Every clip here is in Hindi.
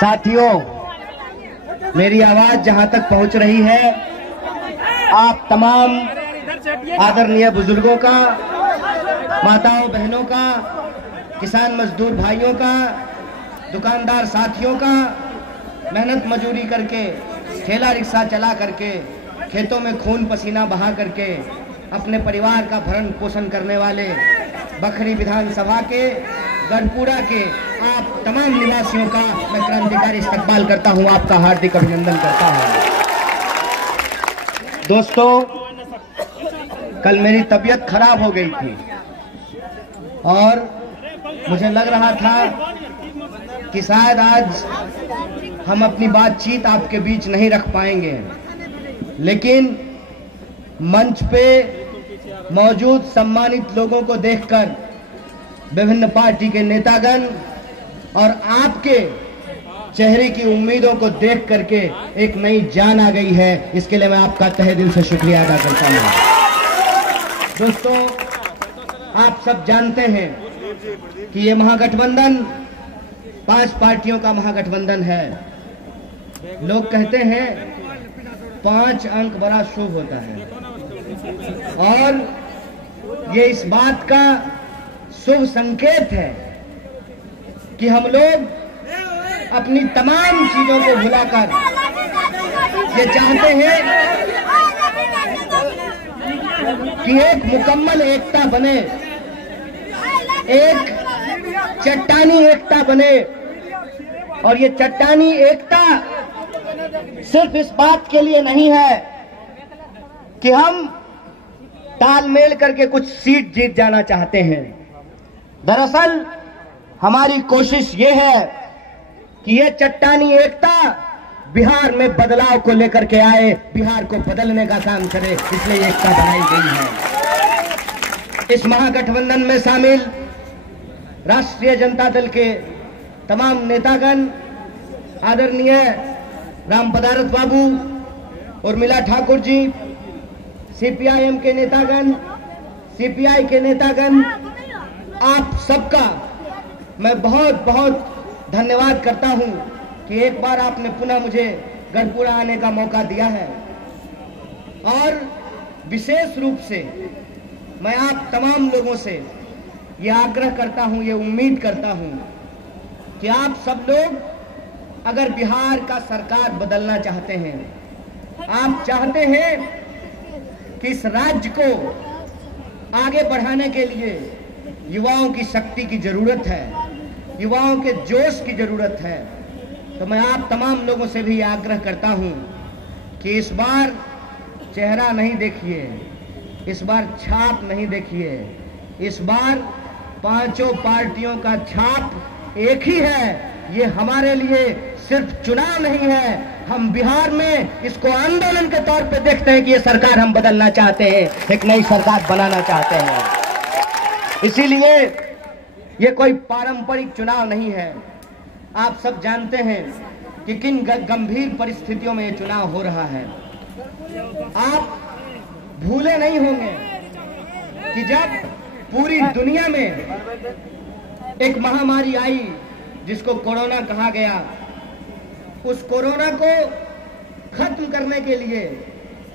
साथियों, मेरी आवाज जहां तक पहुंच रही है, आप तमाम आदरणीय बुजुर्गों का, माताओं बहनों का, किसान मजदूर भाइयों का, दुकानदार साथियों का, मेहनत मजूरी करके, ठेला रिक्शा चला करके, खेतों में खून पसीना बहा करके अपने परिवार का भरण पोषण करने वाले बखरी विधानसभा के, गढ़पुरा के आप तमाम निवासियों का मैं क्रांतिकारी इस्तकबाल करता हूं, आपका हार्दिक अभिनंदन करता हूं। दोस्तों, कल मेरी तबीयत खराब हो गई थी और मुझे लग रहा था कि शायद आज हम अपनी बातचीत आपके बीच नहीं रख पाएंगे, लेकिन मंच पे मौजूद सम्मानित लोगों को देखकर, विभिन्न पार्टी के नेतागण और आपके चेहरे की उम्मीदों को देख करके एक नई जान आ गई है। इसके लिए मैं आपका तहे दिल से शुक्रिया अदा करता हूं। दोस्तों, आप सब जानते हैं कि ये महागठबंधन 5 पार्टियों का महागठबंधन है। लोग कहते हैं 5 अंक बड़ा शुभ होता है और ये इस बात का शुभ संकेत है कि हम लोग अपनी तमाम चीजों को भुलाकर ये चाहते हैं कि एक मुकम्मल एकता बने, एक चट्टानी एकता बने। और ये चट्टानी एकता सिर्फ इस बात के लिए नहीं है कि हम तालमेल करके कुछ सीट जीत जाना चाहते हैं। दरअसल हमारी कोशिश ये है कि ये चट्टानी एकता बिहार में बदलाव को लेकर के आए, बिहार को बदलने का काम करे, इसलिए एकता बनाई गई है। इस महागठबंधन में शामिल राष्ट्रीय जनता दल के तमाम नेतागण, आदरणीय राम पदारथ बाबू, उर्मिला ठाकुर जी, सीपीआईएम के नेतागण, सीपीआई के नेतागण, आप सबका मैं बहुत बहुत धन्यवाद करता हूं कि एक बार आपने पुनः मुझे गढ़पुरा आने का मौका दिया है। और विशेष रूप से मैं आप तमाम लोगों से ये आग्रह करता हूं, ये उम्मीद करता हूं कि आप सब लोग अगर बिहार का सरकार बदलना चाहते हैं, आप चाहते हैं कि इस राज्य को आगे बढ़ाने के लिए युवाओं की शक्ति की जरूरत है, युवाओं के जोश की जरूरत है, तो मैं आप तमाम लोगों से भी आग्रह करता हूं कि इस बार चेहरा नहीं देखिए, इस बार छाप नहीं देखिए, इस बार 5 पार्टियों का छाप एक ही है। ये हमारे लिए सिर्फ चुनाव नहीं है, हम बिहार में इसको आंदोलन के तौर पे देखते हैं कि ये सरकार हम बदलना चाहते हैं, एक नई सरकार बनाना चाहते हैं। इसीलिए ये कोई पारंपरिक चुनाव नहीं है। आप सब जानते हैं कि किन गंभीर परिस्थितियों में ये चुनाव हो रहा है। आप भूले नहीं होंगे कि जब पूरी दुनिया में एक महामारी आई जिसको कोरोना कहा गया, उस कोरोना को खत्म करने के लिए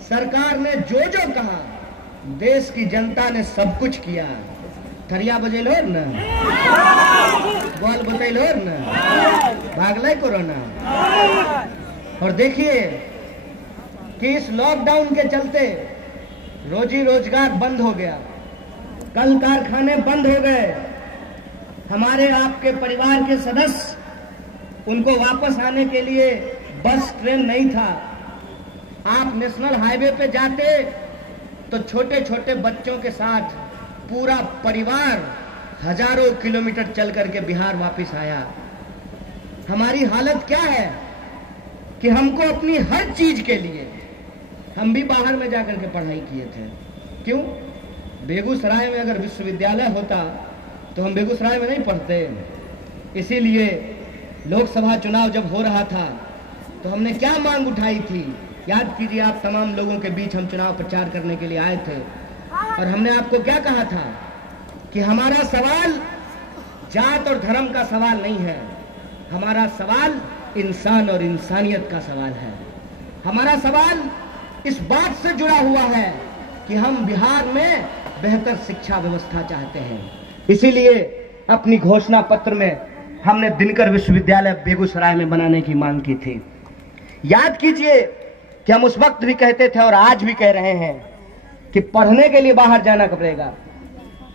सरकार ने जो जो कहा, देश की जनता ने सब कुछ किया। थरिया बजेल हो न, बॉल बतैल हो न, भागल कोरोना। और देखिए कि इस लॉकडाउन के चलते रोजी रोजगार बंद हो गया, कल कारखाने बंद हो गए, हमारे आपके परिवार के सदस्य, उनको वापस आने के लिए बस ट्रेन नहीं था। आप नेशनल हाईवे पे जाते तो छोटे छोटे बच्चों के साथ पूरा परिवार हजारों किलोमीटर चल करके बिहार वापस आया। हमारी हालत क्या है कि हमको अपनी हर चीज के लिए, हम भी बाहर में जाकर के पढ़ाई किए थे। क्यों? बेगूसराय में अगर विश्वविद्यालय होता तो हम बेगूसराय में नहीं पढ़ते। इसीलिए लोकसभा चुनाव जब हो रहा था तो हमने क्या मांग उठाई थी, याद कीजिए। आप तमाम लोगों के बीच हम चुनाव प्रचार करने के लिए आए थे और हमने आपको क्या कहा था कि हमारा सवाल जात और धर्म का सवाल नहीं है, हमारा सवाल इंसान और इंसानियत का सवाल है। हमारा सवाल इस बात से जुड़ा हुआ है कि हम बिहार में बेहतर शिक्षा व्यवस्था चाहते हैं। इसीलिए अपनी घोषणा पत्र में हमने दिनकर विश्वविद्यालय बेगूसराय में बनाने की मांग की थी। याद कीजिए कि हम उस वक्त भी कहते थे और आज भी कह रहे हैं कि पढ़ने के लिए बाहर जाना पड़ेगा,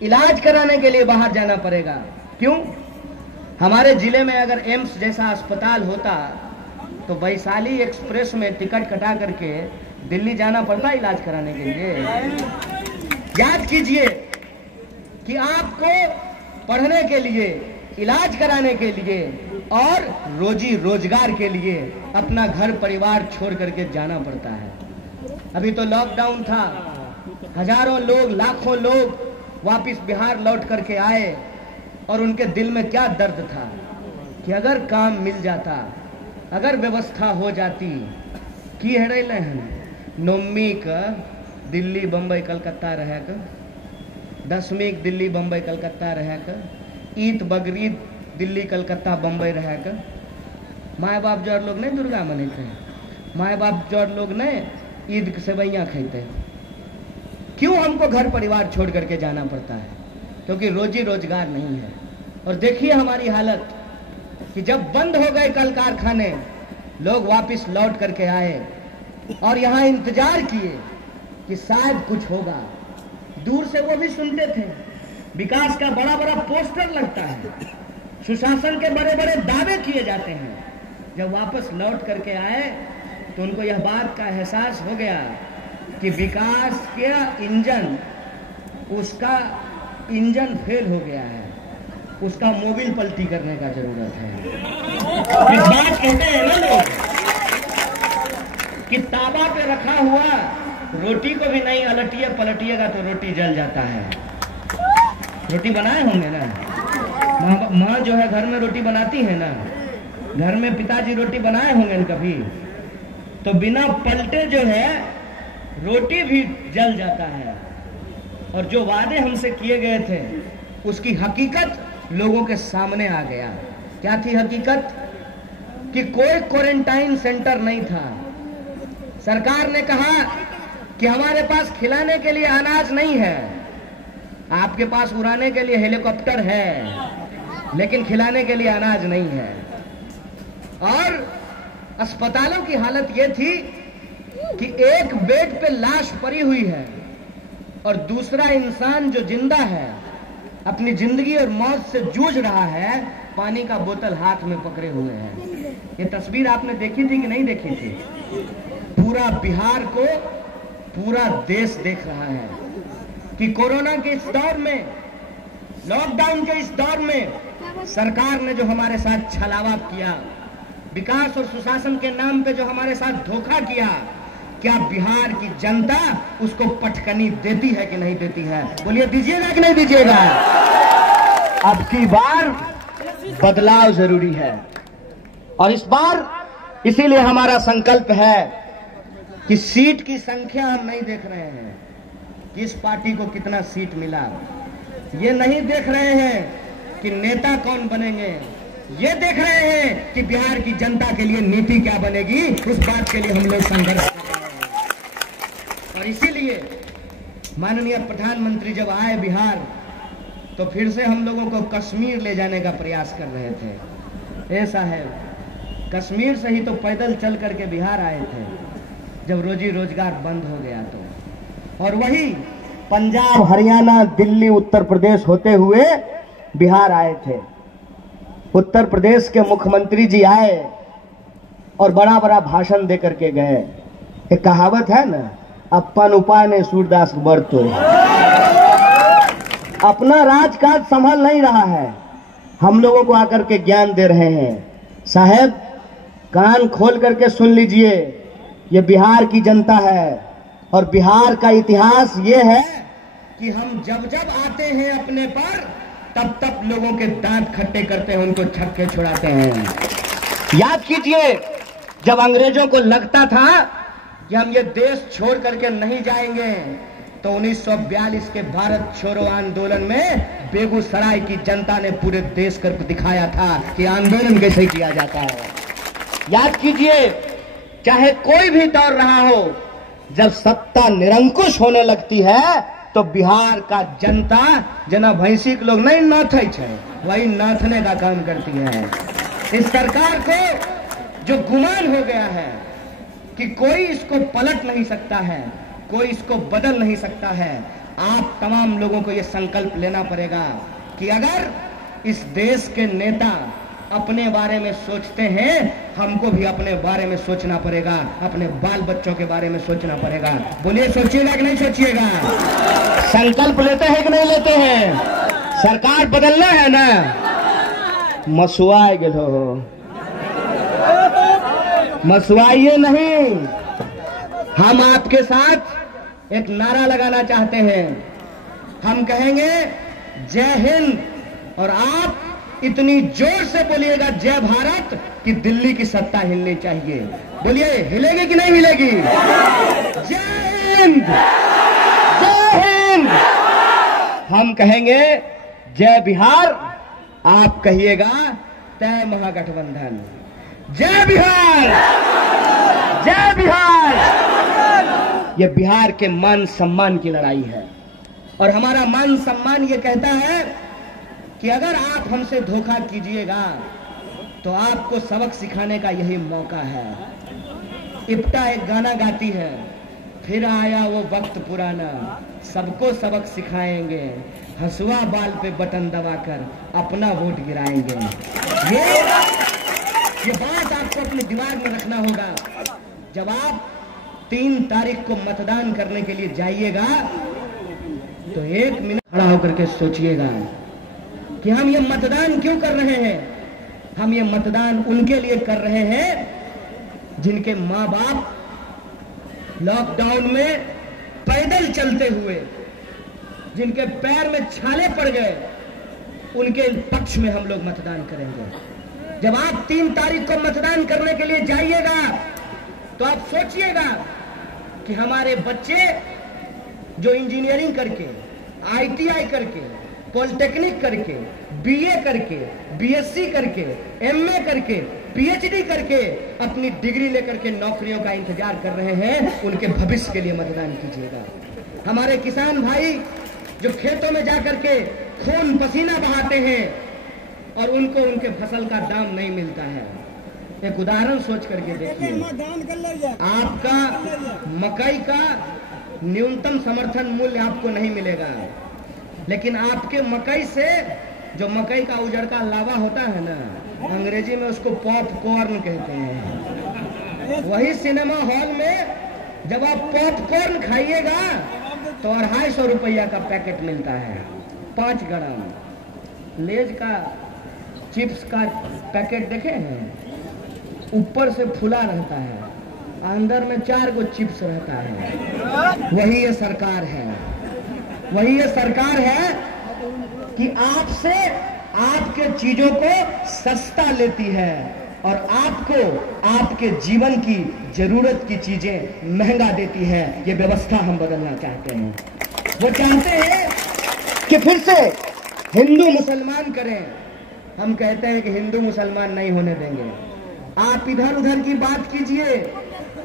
इलाज कराने के लिए बाहर जाना पड़ेगा। क्यों? हमारे जिले में अगर एम्स जैसा अस्पताल होता तो वैशाली एक्सप्रेस में टिकट कटा करके दिल्ली जाना पड़ता इलाज कराने के लिए। याद कीजिए कि आपको पढ़ने के लिए, इलाज कराने के लिए और रोजी रोजगार के लिए अपना घर परिवार छोड़ करके जाना पड़ता है। अभी तो लॉकडाउन था, हजारों लोग, लाखों लोग वापिस बिहार लौट करके आए और उनके दिल में क्या दर्द था कि अगर काम मिल जाता, अगर व्यवस्था हो जाती की हेड़े नौवीं का दिल्ली बम्बई कलकत्ता रह कर, 10वीं दिल्ली बम्बई कलकत्ता रह कर, ईद बकरीद दिल्ली कलकत्ता बम्बई रह कर, माए बाप जोड़ लोग नहीं दुर्गा मनाते हैं, माए बाप जोड़ लोग नहीं ईद के सेवैयाँ खाते हैं। क्यों हमको घर परिवार छोड़ करके जाना पड़ता है? क्योंकि रोजी रोजगार नहीं है। और देखिए हमारी हालत कि जब बंद हो गए कल कारखाने, लोग वापस लौट करके आए और यहाँ इंतजार किए कि शायद कुछ होगा। दूर से वो भी सुनते थे, विकास का बड़ा बड़ा पोस्टर लगता है, सुशासन के बड़े बड़े दावे किए जाते हैं। जब वापस लौट करके आए तो उनको यह बात का एहसास हो गया कि विकास के इंजन, उसका इंजन फेल हो गया है, उसका मोबिल पलटी करने का जरूरत है। इस बात कहते हैं ना लोग कि तावा पे रखा हुआ रोटी को भी नहीं अलटिए पलटिएगा तो रोटी जल जाता है। रोटी बनाए होंगे ना, माँ जो है घर में रोटी बनाती है ना, घर में पिताजी रोटी बनाए होंगे कभी, तो बिना पलटे जो है रोटी भी जल जाता है। और जो वादे हमसे किए गए थे उसकी हकीकत लोगों के सामने आ गया। क्या थी हकीकत? कि कोई क्वारंटाइन सेंटर नहीं था। सरकार ने कहा कि हमारे पास खिलाने के लिए अनाज नहीं है, आपके पास उड़ाने के लिए हेलीकॉप्टर है, लेकिन खिलाने के लिए अनाज नहीं है। और अस्पतालों की हालत यह थी कि एक बेड पे लाश पड़ी हुई है और दूसरा इंसान जो जिंदा है अपनी जिंदगी और मौत से जूझ रहा है, पानी का बोतल हाथ में पकड़े हुए हैं। ये तस्वीर आपने देखी थी कि नहीं देखी थी? पूरा बिहार को पूरा देश देख रहा है कि कोरोना के इस दौर में, लॉकडाउन के इस दौर में सरकार ने जो हमारे साथ छलावा किया, विकास और सुशासन के नाम पे जो हमारे साथ धोखा किया, क्या बिहार की जनता उसको पटकनी देती है कि नहीं देती है? बोलिए, दीजिएगा कि नहीं दीजिएगा? अब की बार बदलाव जरूरी है और इस बार इसीलिए हमारा संकल्प है कि सीट की संख्या हम नहीं देख रहे हैं, किस पार्टी को कितना सीट मिला, ये नहीं देख रहे हैं कि नेता कौन बनेंगे, ये देख रहे हैं कि बिहार की जनता के लिए नीति क्या बनेगी। उस बात के लिए हम लोग संघर्ष कर रहे हैं। और इसीलिए माननीय प्रधानमंत्री जब आए बिहार तो फिर से हम लोगों को कश्मीर ले जाने का प्रयास कर रहे थे। ऐसा है, कश्मीर से ही तो पैदल चल करके बिहार आए थे जब रोजी रोजगार बंद हो गया तो। और वही पंजाब, हरियाणा, दिल्ली, उत्तर प्रदेश होते हुए बिहार आए थे। उत्तर प्रदेश के मुख्यमंत्री जी आए और बड़ा बड़ा भाषण दे करके गए। एक कहावत है ना, अपन उपाय ने सूरदास बरतो। अपना राजकाज संभाल नहीं रहा है, हम लोगों को आकर के ज्ञान दे रहे हैं। साहब, कान खोल करके सुन लीजिए, ये बिहार की जनता है और बिहार का इतिहास ये है कि हम जब जब आते हैं अपने पर, तब तब लोगों के दांत खट्टे करते हैं, उनको छक्के छुड़ाते हैं। याद कीजिए, जब अंग्रेजों को लगता था कि हम ये देश छोड़ करके नहीं जाएंगे, तो 1942 के भारत छोड़ो आंदोलन में बेगूसराय की जनता ने पूरे देश कर दिखाया था कि आंदोलन कैसे किया जाता है। याद कीजिए, चाहे कोई भी दौर रहा हो, जब सत्ता निरंकुश होने लगती है तो बिहार का जनता जना भैंसी के लोग नहीं नाथे छे, वही नाथने का काम करती है। इस सरकार को जो गुमान हो गया है कि कोई इसको पलट नहीं सकता है, कोई इसको बदल नहीं सकता है, आप तमाम लोगों को यह संकल्प लेना पड़ेगा कि अगर इस देश के नेता अपने बारे में सोचते हैं, हमको भी अपने बारे में सोचना पड़ेगा, अपने बाल बच्चों के बारे में सोचना पड़ेगा। बोलिए, सोचिएगा कि नहीं सोचिएगा? संकल्प लेते हैं कि नहीं लेते हैं? सरकार बदलना है ना? मसुआए गेलो हो, मसुआइए नहीं। हम आपके साथ एक नारा लगाना चाहते हैं। हम कहेंगे जय हिंद, और आप इतनी जोर से बोलिएगा जय भारत कि दिल्ली की सत्ता हिलनी चाहिए। बोलिए, हिलेगी कि नहीं हिलेगी? जय हिंद, जय हिंद। हम कहेंगे जय बिहार, आप कहिएगा तय महागठबंधन। जय बिहार, जय बिहार। ये बिहार के मान सम्मान की लड़ाई है, और हमारा मान सम्मान ये कहता है कि अगर आप हमसे धोखा कीजिएगा तो आपको सबक सिखाने का यही मौका है। इप्टा एक गाना गाती है, फिर आया वो वक्त पुराना, सबको सबक सिखाएंगे, हंसुआ बाल पे बटन दबाकर अपना वोट गिराएंगे। ये बात आपको अपने दिमाग में रखना होगा। जब आप 3 तारीख को मतदान करने के लिए जाइएगा तो 1 मिनट खड़ा होकर के सोचिएगा कि हम ये मतदान क्यों कर रहे हैं। हम ये मतदान उनके लिए कर रहे हैं जिनके माँ बाप लॉकडाउन में पैदल चलते हुए, जिनके पैर में छाले पड़ गए, उनके पक्ष में हम लोग मतदान करेंगे। जब आप 3 तारीख को मतदान करने के लिए जाइएगा तो आप सोचिएगा कि हमारे बच्चे जो इंजीनियरिंग करके, ITI करके, पॉलिटेक्निक करके, BA करके, BSc करके, MA करके, PhD करके अपनी डिग्री लेकर के नौकरियों का इंतजार कर रहे हैं, उनके भविष्य के लिए मतदान कीजिएगा। हमारे किसान भाई जो खेतों में जाकर के खून पसीना बहाते हैं और उनको उनके फसल का दाम नहीं मिलता है। एक उदाहरण सोच करके देखिए, आपका मकई का न्यूनतम समर्थन मूल्य आपको नहीं मिलेगा, लेकिन आपके मकई से जो मकई का उजड़का लावा होता है ना, अंग्रेजी में उसको पॉपकॉर्न कहते हैं। वही सिनेमा हॉल में जब आप पॉपकॉर्न खाइएगा तो 250 रुपया का पैकेट मिलता है, 5 ग्राम। लेज का चिप्स का पैकेट देखे हैं, ऊपर से फुला रहता है, अंदर में 4 गो चिप्स रहता है। वही ये सरकार है, वही ये सरकार है कि आपसे आपके चीजों को सस्ता लेती है और आपको आपके जीवन की जरूरत की चीजें महंगा देती है। ये व्यवस्था हम बदलना चाहते हैं। वो चाहते हैं कि फिर से हिंदू मुसलमान करें। हम कहते हैं कि हिंदू मुसलमान नहीं होने देंगे। आप इधर उधर की बात कीजिए,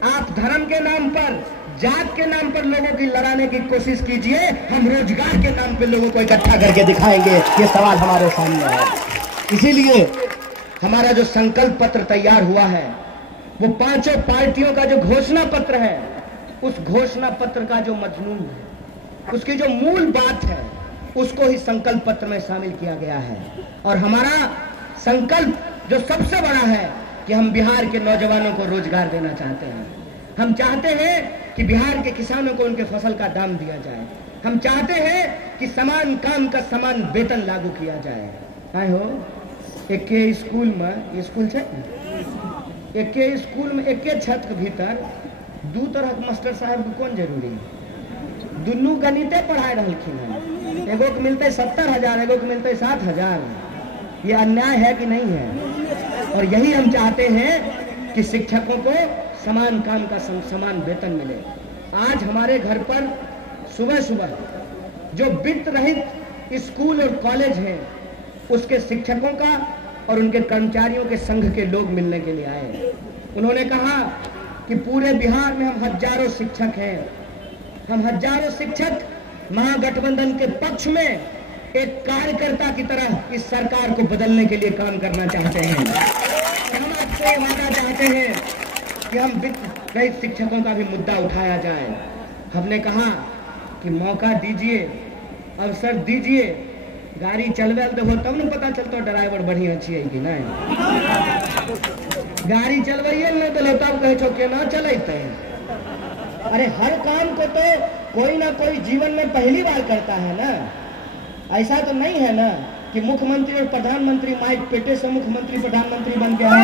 आप धर्म के नाम पर, जात के नाम पर लोगों की लड़ाने की कोशिश कीजिए, हम रोजगार के नाम पर लोगों को इकट्ठा करके दिखाएंगे। ये सवाल हमारे सामने है। इसीलिए हमारा जो संकल्प पत्र तैयार हुआ है, वो 5 पार्टियों का जो घोषणा पत्र है, उस घोषणा पत्र का जो मजमून है, उसकी जो मूल बात है, उसको ही संकल्प पत्र में शामिल किया गया है। और हमारा संकल्प जो सबसे बड़ा है कि हम बिहार के नौजवानों को रोजगार देना चाहते हैं। हम चाहते हैं कि बिहार के किसानों को उनके फसल का दाम दिया जाए। हम चाहते हैं कि समान काम का समान वेतन लागू किया जाए। आए हो एक स्कूल में, स्कूल है एक स्कूल में एक छत के भीतर 2 तरह के मास्टर साहब के कौन जरूरी है? दुनू गणिते पढ़ाए रहलखिन है। एगो के मिलते 70,000, एगो के मिलते 60,000। ये अन्याय है कि नहीं है? और यही हम चाहते हैं कि शिक्षकों को समान काम का समान वेतन मिले। आज हमारे घर पर सुबह सुबह जो वित्त रहित स्कूल और कॉलेज हैं, उसके शिक्षकों का और उनके कर्मचारियों के संघ के लोग मिलने के लिए आए। उन्होंने कहा कि पूरे बिहार में हम हजारों शिक्षक हैं, हम हजारों शिक्षक महागठबंधन के पक्ष में एक कार्यकर्ता की तरह इस सरकार को बदलने के लिए काम करना चाहते हैं। हम आपसे वादा चाहते हैं कि हम कई शिक्षकों का भी मुद्दा उठाया जाए। हमने कहा कि मौका दीजिए, अवसर दीजिए, गाड़ी चलवे देवो तब न पता चलता ड्राइवर बढ़िया छिए कि नहीं। गाड़ी चलवाइए नहीं दिलो तब कहे छो केना चलते। अरे हर काम को तो कोई ना कोई जीवन में पहली बार करता है ना। ऐसा तो नहीं है ना कि मुख्यमंत्री और प्रधानमंत्री माइक पेटे से मुख्यमंत्री प्रधानमंत्री बन गया है।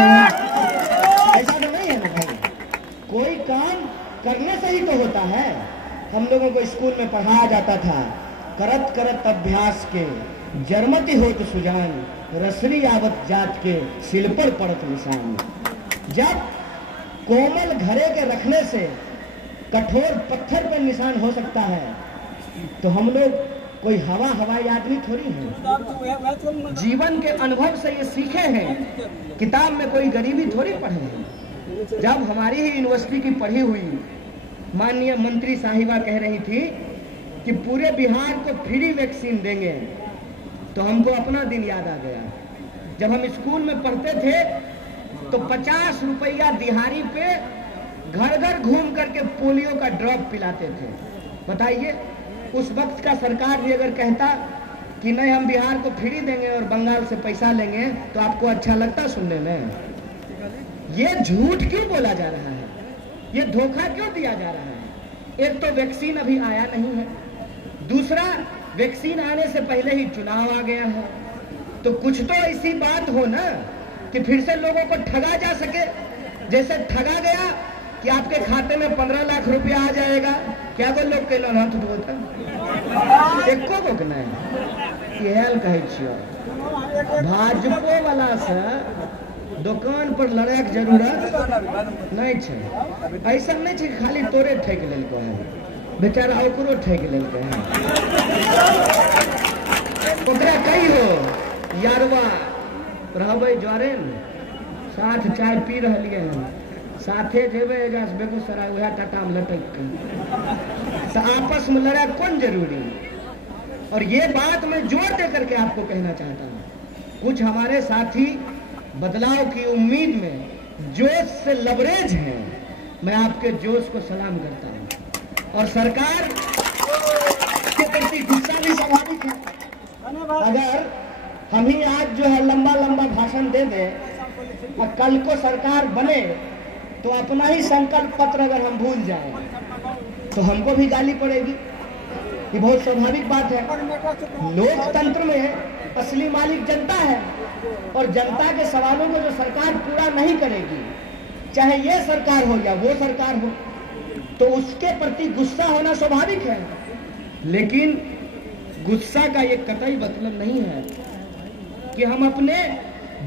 ऐसा तो नहीं है ना भाई। कोई काम करने से ही तो होता है। हम लोगों को स्कूल में पढ़ाया जाता था, करत करत अभ्यास के जरमति होत सुजान, रसरी आवत जात के सिल पर पड़त निशान। जब कोमल घरे के रखने से कठोर पत्थर पर निशान हो सकता है तो हम लोग कोई हवाई आदमी थोड़ी है। जीवन के अनुभव से ये सीखे हैं, किताब में कोई गरीबी थोड़ी पढ़े हैं। जब हमारी ही यूनिवर्सिटी की पढ़ी हुई माननीय मंत्री साहिबा कह रही थी कि पूरे बिहार को फ्री वैक्सीन देंगे, तो हमको अपना दिन याद आ गया। जब हम स्कूल में पढ़ते थे तो 50 रुपया दिहाड़ी पे घर घर घूम करके पोलियो का ड्रॉप पिलाते थे। बताइए, उस वक्त का सरकार भी अगर कहता कि नहीं हम बिहार को फ्री देंगे और बंगाल से पैसा लेंगे तो आपको अच्छा लगता सुनने में? ये झूठ क्यों बोला जा रहा है, ये धोखा क्यों दिया जा रहा है? एक तो वैक्सीन अभी आया नहीं है, दूसरा वैक्सीन आने से पहले ही चुनाव आ गया है। तो कुछ तो ऐसी बात हो ना कि फिर से लोगों को ठगा जा सके। जैसे ठगा गया कि आपके खाते में 15 लाख रुपया आ जाएगा। क्या बोल लोग के हाथ उठबोता एको को नहीं इहल कहे छियो। भाजपो वाला से दुकान पर लड़ाई के जरूरत नहीं है। ऐसा नहीं है खाली तोरे ठेक लेलको है, बेचारा ओकरो ठेक लेलको है। ओकरा कही हो यारवा रहबे ज्वारे साथ चाय पी रहिए हैं, साथे जेबे बेगूसराय वह टाटा में लटक के, तो आपस में लड़ा कौन जरूरी। और ये बात मैं जोर दे करके आपको कहना चाहता हूँ, कुछ हमारे साथी बदलाव की उम्मीद में जोश से लबरेज हैं। मैं आपके जोश को सलाम करता हूँ। और सरकार के प्रति गुस्सा भी स्वाभाविक है। अगर हम ही आज जो है लंबा लंबा भाषण दे दें और कल को सरकार बने तो अपना ही संकल्प पत्र अगर हम भूल जाएं तो हमको भी गाली पड़ेगी। ये बहुत स्वाभाविक बात है। लोकतंत्र में असली मालिक जनता है और जनता के सवालों को जो सरकार पूरा नहीं करेगी, चाहे ये सरकार हो या वो सरकार हो, तो उसके प्रति गुस्सा होना स्वाभाविक है। लेकिन गुस्सा का ये कतई मतलब नहीं है कि हम अपने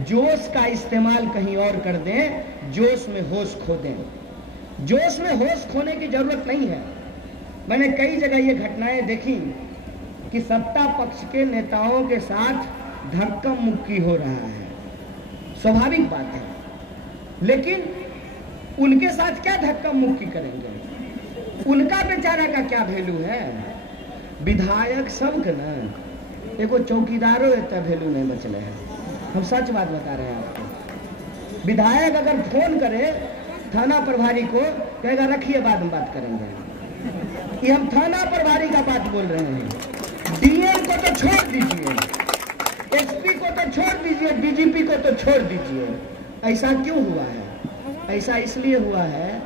जोश का इस्तेमाल कहीं और कर दें, जोश में होश खो दें। जोश में होश खोने की जरूरत नहीं है। मैंने कई जगह ये घटनाएं देखी कि सत्ता पक्ष के नेताओं के साथ धक्का मुक्की हो रहा है, स्वाभाविक बात है। लेकिन उनके साथ क्या धक्का मुक्की करेंगे? उनका बेचारा का क्या वैल्यू है? विधायक सब के ना, एगो चौकीदारों इतना वैल्यू नहीं बचले है। हम सच बात बता रहे हैं आपको। विधायक अगर फोन करे थाना प्रभारी को, कहेगा रखिए बाद में बात करेंगे। ये हम थाना प्रभारी का बात बोल रहे हैं। डीएम को तो छोड़ दीजिए, एसपी को तो छोड़ दीजिए, डीजीपी को तो छोड़ दीजिए। ऐसा क्यों हुआ है? ऐसा इसलिए हुआ है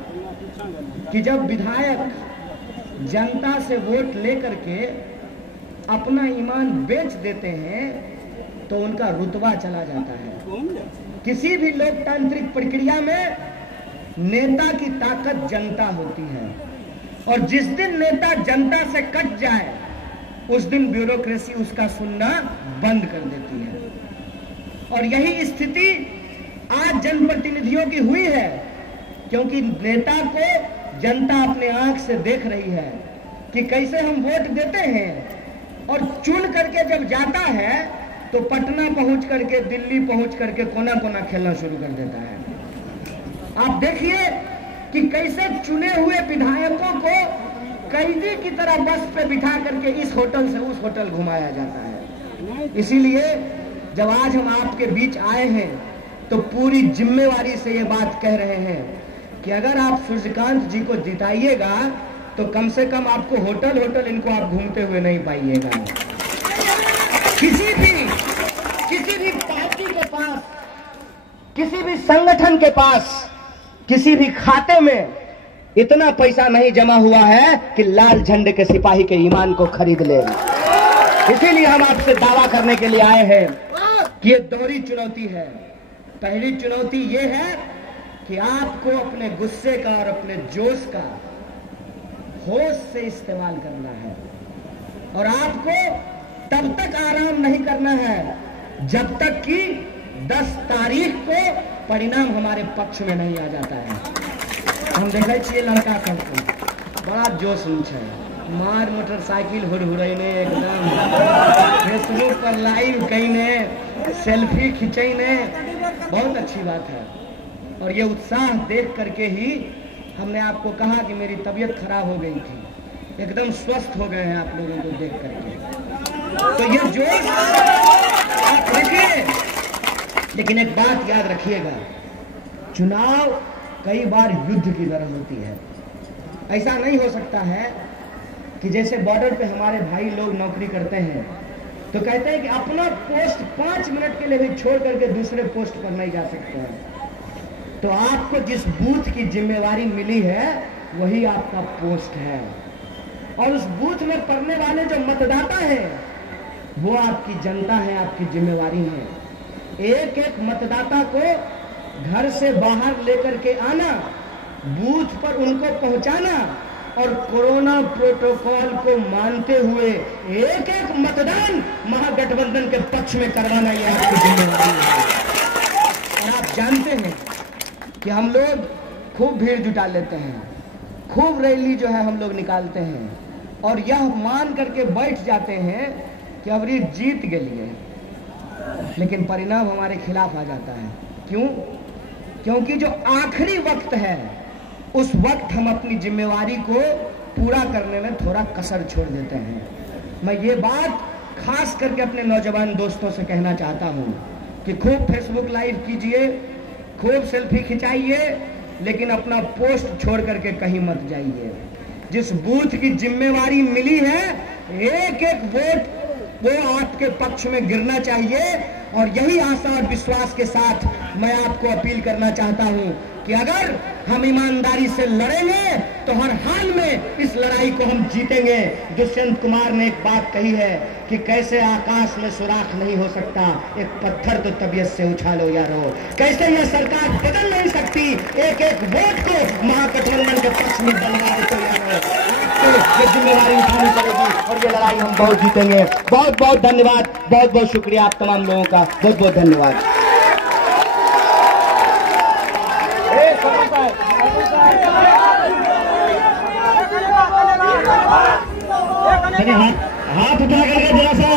कि जब विधायक जनता से वोट लेकर के अपना ईमान बेच देते हैं तो उनका रुतबा चला जाता है। किसी भी लोकतांत्रिक प्रक्रिया में नेता की ताकत जनता होती है, और जिस दिन नेता जनता से कट जाए उस दिन ब्यूरोक्रेसी उसका सुनना बंद कर देती है। और यही स्थिति आज जनप्रतिनिधियों की हुई है, क्योंकि नेता को जनता अपने आंख से देख रही है कि कैसे हम वोट देते हैं, और चुन करके जब जाता है तो पटना पहुंच करके, दिल्ली पहुंच करके कोना कोना खेलना शुरू कर देता है। आप देखिए कि कैसे चुने हुए विधायकों को कैदी की तरह बस पे बिठा करके इस होटल से उस होटल घुमाया जाता है। इसीलिए जब आज हम आपके बीच आए हैं तो पूरी जिम्मेवारी से ये बात कह रहे हैं कि अगर आप सूर्यकांत जी को जिताइएगा तो कम से कम आपको होटल होटल इनको आप घूमते हुए नहीं पाइएगा। किसी भी पार्टी के पास, किसी भी संगठन के पास, किसी भी खाते में इतना पैसा नहीं जमा हुआ है कि लाल झंडे के सिपाही के ईमान को खरीद ले। इसीलिए हम आपसे दावा करने के लिए आए हैं कि ये दोहरी चुनौती है। पहली चुनौती ये है कि आपको अपने गुस्से का और अपने जोश का होश से इस्तेमाल करना है, और आपको तब तक आराम नहीं करना है जब तक कि 10 तारीख को परिणाम हमारे पक्ष में नहीं आ जाता है। हम देखे छे लड़का सबको बड़ा जोश है, मार मोटरसाइकिल हुरहुरैने, एकदम फेसबुक पर लाइव कईने, सेल्फी खिंचैने, बहुत अच्छी बात है। और ये उत्साह देख करके ही हमने आपको कहा कि मेरी तबीयत खराब हो गई थी, एकदम स्वस्थ हो गए हैं आप लोगों को देख करके। तो ये जोश आप रखिए, लेकिन एक बात याद रखिएगा, चुनाव कई बार युद्ध की तरह होती है। ऐसा नहीं हो सकता है कि जैसे बॉर्डर पे हमारे भाई लोग नौकरी करते हैं तो कहते हैं कि अपना पोस्ट 5 मिनट के लिए भी छोड़ करके दूसरे पोस्ट पर नहीं जा सकते हैं। तो आपको जिस बूथ की जिम्मेवारी मिली है वही आपका पोस्ट है, और उस बूथ में पढ़ने वाले जो मतदाता हैं वो आपकी जनता है, आपकी जिम्मेवारी है। एक एक मतदाता को घर से बाहर लेकर के आना, बूथ पर उनको पहुंचाना और कोरोना प्रोटोकॉल को मानते हुए एक एक मतदान महागठबंधन के पक्ष में करवाना ये आपकी जिम्मेवारी है। और आप जानते हैं कि हम लोग खूब भीड़ जुटा लेते हैं, खूब रैली जो है हम लोग निकालते हैं, और यह मान करके बैठ जाते हैं कि अब ये जीत गए, लेकिन परिणाम हमारे खिलाफ आ जाता है। क्यों? क्योंकि जो आखिरी वक्त है उस वक्त हम अपनी जिम्मेवारी को पूरा करने में थोड़ा कसर छोड़ देते हैं। मैं ये बात खास करके अपने नौजवान दोस्तों से कहना चाहता हूँ कि खूब फेसबुक लाइव कीजिए, खूब सेल्फी खिंचाइए, लेकिन अपना पोस्ट छोड़ करके कहीं मत जाइए। जिस बूथ की जिम्मेवारी मिली है एक एक वोट वो आपके पक्ष में गिरना चाहिए, और यही आशा और विश्वास के साथ मैं आपको अपील करना चाहता हूं कि अगर हम ईमानदारी से लड़ेंगे तो हर हाल में इस लड़ाई को हम जीतेंगे। दुष्यंत कुमार ने एक बात कही है कि कैसे आकाश में सुराख नहीं हो सकता, एक पत्थर तो तबीयत से उछालो यारो। कैसे यह सरकार बदल नहीं सकती, एक एक वोट को महागठबंधन के पक्ष में डलवा दो यारो। ये जिम्मेवारी उठानी पड़ेगी और ये लड़ाई हम बहुत जीतेंगे। बहुत बहुत धन्यवाद, बहुत बहुत शुक्रिया आप तमाम लोगों का, बहुत बहुत धन्यवाद। हाथ उठा करके जरा सा